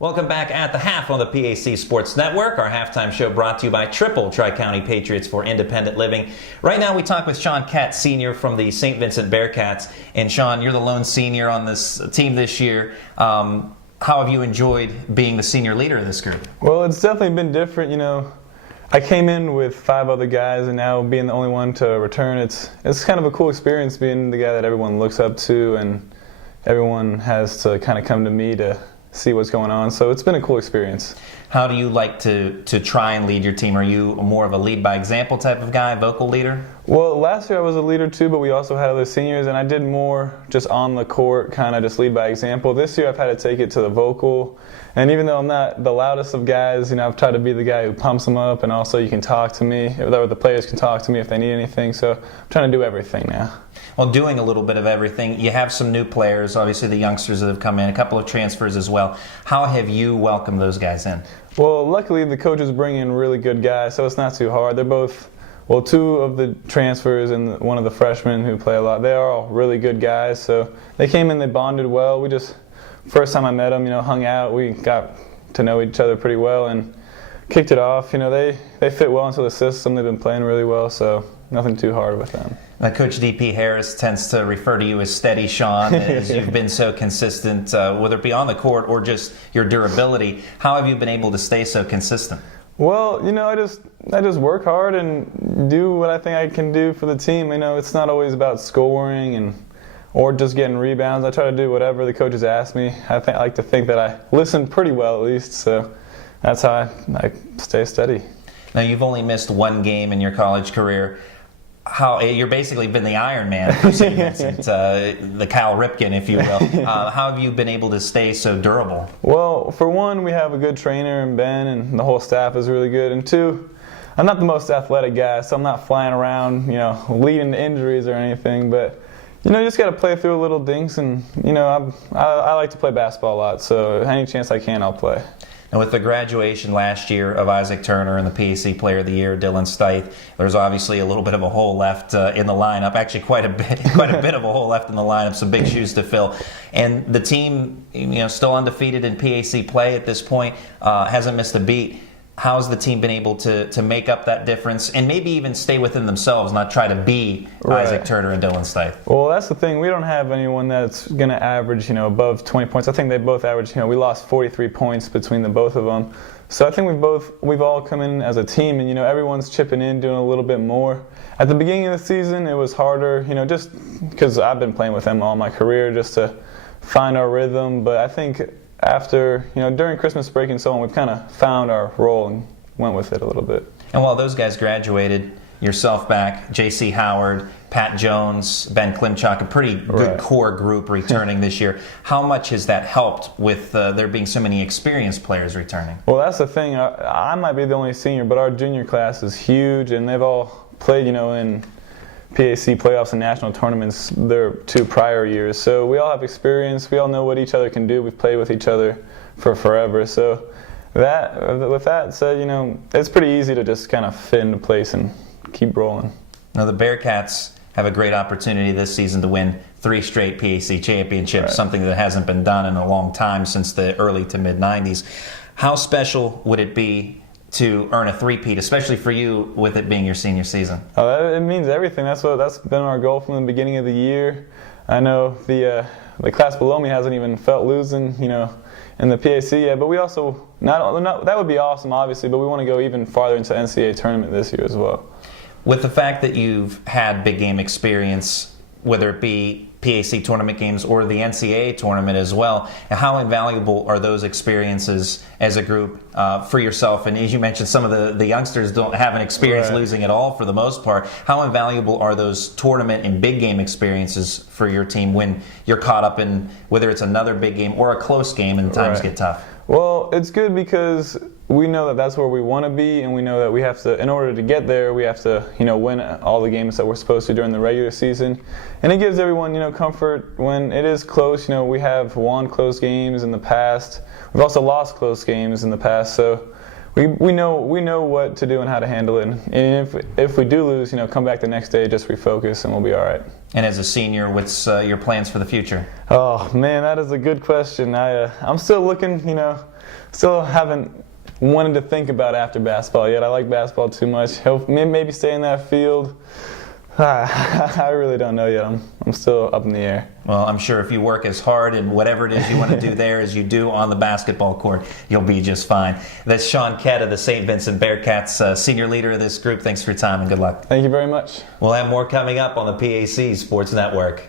Welcome back at the half on the PAC Sports Network. Our halftime show brought to you by Triple Tri-County Patriots for Independent Living. Right now we talk with Sean Kett, senior from the St. Vincent Bearcats. And Sean, you're the lone senior on this team this year. How have you enjoyed being the senior leader of this group? Well, it's definitely been different. I came in with 5 other guys, and now being the only one to return, it's kind of a cool experience being the guy that everyone looks up to, and everyone has to kind of come to me to see what's going on. So it's been a cool experience. How do you like to try and lead your team? Are you more of a lead by example type of guy, vocal leader? Well, last year I was a leader too, but we also had other seniors, and I did more just on the court, kind of just lead by example. This year I've had to take it to the vocal, and even though I'm not the loudest of guys, I've tried to be the guy who pumps them up, and also you can talk to me, or the players can talk to me if they need anything, so I'm trying to do everything now. Well, doing a little bit of everything. You have some new players, obviously the youngsters that have come in, a couple of transfers as well. How have you welcomed those guys in? Well, luckily the coaches bring in really good guys, so it's not too hard. They're both, 2 of the transfers and one of the freshmen who play a lot, they are all really good guys. So they came in, they bonded well. First time I met them, hung out. We got to know each other pretty well and kicked it off. They fit well into the system. They've been playing really well, so nothing too hard with them. Coach D.P. Harris tends to refer to you as Steady Sean, as you've been so consistent, whether it be on the court or just your durability. How have you been able to stay so consistent? Well, I just work hard and do what I think I can do for the team. It's not always about scoring or just getting rebounds. I try to do whatever the coaches ask me. I like to think that I listen pretty well at least, so that's how I stay steady. Now, you've only missed 1 game in your college career. You're basically been the Iron Man for St. Vincent, the Cal Ripken, if you will. How have you been able to stay so durable? Well, for one, we have a good trainer in Ben, and the whole staff is really good. And 2, I'm not the most athletic guy, so I'm not flying around, leading to injuries or anything. But, you just got to play through a little things. And, I like to play basketball a lot, so any chance I can, I'll play. And with the graduation last year of Isaac Turner and the PAC Player of the Year, Dylan Stith, there's obviously a little bit of a hole left in the lineup. Actually, quite a bit of a hole left in the lineup. Some big shoes to fill. And the team, still undefeated in PAC play at this point, hasn't missed a beat. How's the team been able to make up that difference and maybe even stay within themselves, not try to be Isaac Turner and Dylan Stith? Well, that's the thing. We don't have anyone that's going to average, above 20 points. I think they both average, we lost 43 points between the both of them. So I think we've all come in as a team, and, everyone's chipping in, doing a little bit more. At the beginning of the season, it was harder, just because I've been playing with them all my career just to find our rhythm. But I think after, during Christmas break and so on, we've kind of found our role and went with it a little bit. And while those guys graduated, yourself back, J.C. Howard, Pat Jones, Ben Klimchak, a pretty good core group returning this year. How much has that helped with there being so many experienced players returning? Well, that's the thing. I might be the only senior, but our junior class is huge, and they've all played, in PAC playoffs and national tournaments their 2 prior years. So we all have experience. We all know what each other can do. We've played with each other for forever. So with that said, it's pretty easy to just kind of fit into place and keep rolling. Now the Bearcats have a great opportunity this season to win 3 straight PAC championships, something that hasn't been done in a long time since the early to mid-90s. How special would it be to earn a 3-peat, especially for you with it being your senior season? Oh, it means everything. That's been our goal from the beginning of the year. I know the class below me hasn't even felt losing, in the PAC yet. But we also that would be awesome, obviously. But we want to go even farther into the NCAA tournament this year as well. With the fact that you've had big game experience, whether it be PAC tournament games or the NCAA tournament as well, how invaluable are those experiences as a group for yourself? And as you mentioned, some of the youngsters don't have an experience losing at all for the most part. How invaluable are those tournament and big game experiences for your team when you're caught up in whether it's another big game or a close game and times get tough? Well, it's good because we know that that's where we want to be, and we know that we have to, in order to get there, we have to, win all the games that we're supposed to during the regular season. And it gives everyone, comfort when it is close. We have won close games in the past. We've also lost close games in the past. So we know what to do and how to handle it. And if we do lose, come back the next day, just refocus, and we'll be all right. And as a senior, what's your plans for the future? Oh man, that is a good question. I'm still looking. Still haven't wanted to think about after basketball yet. I like basketball too much. Maybe stay in that field. I really don't know yet. I'm still up in the air. Well, I'm sure if you work as hard and whatever it is you want to do there as you do on the basketball court, you'll be just fine. That's Sean Kett of the St. Vincent Bearcats, senior leader of this group. Thanks for your time and good luck. Thank you very much. We'll have more coming up on the PAC Sports Network.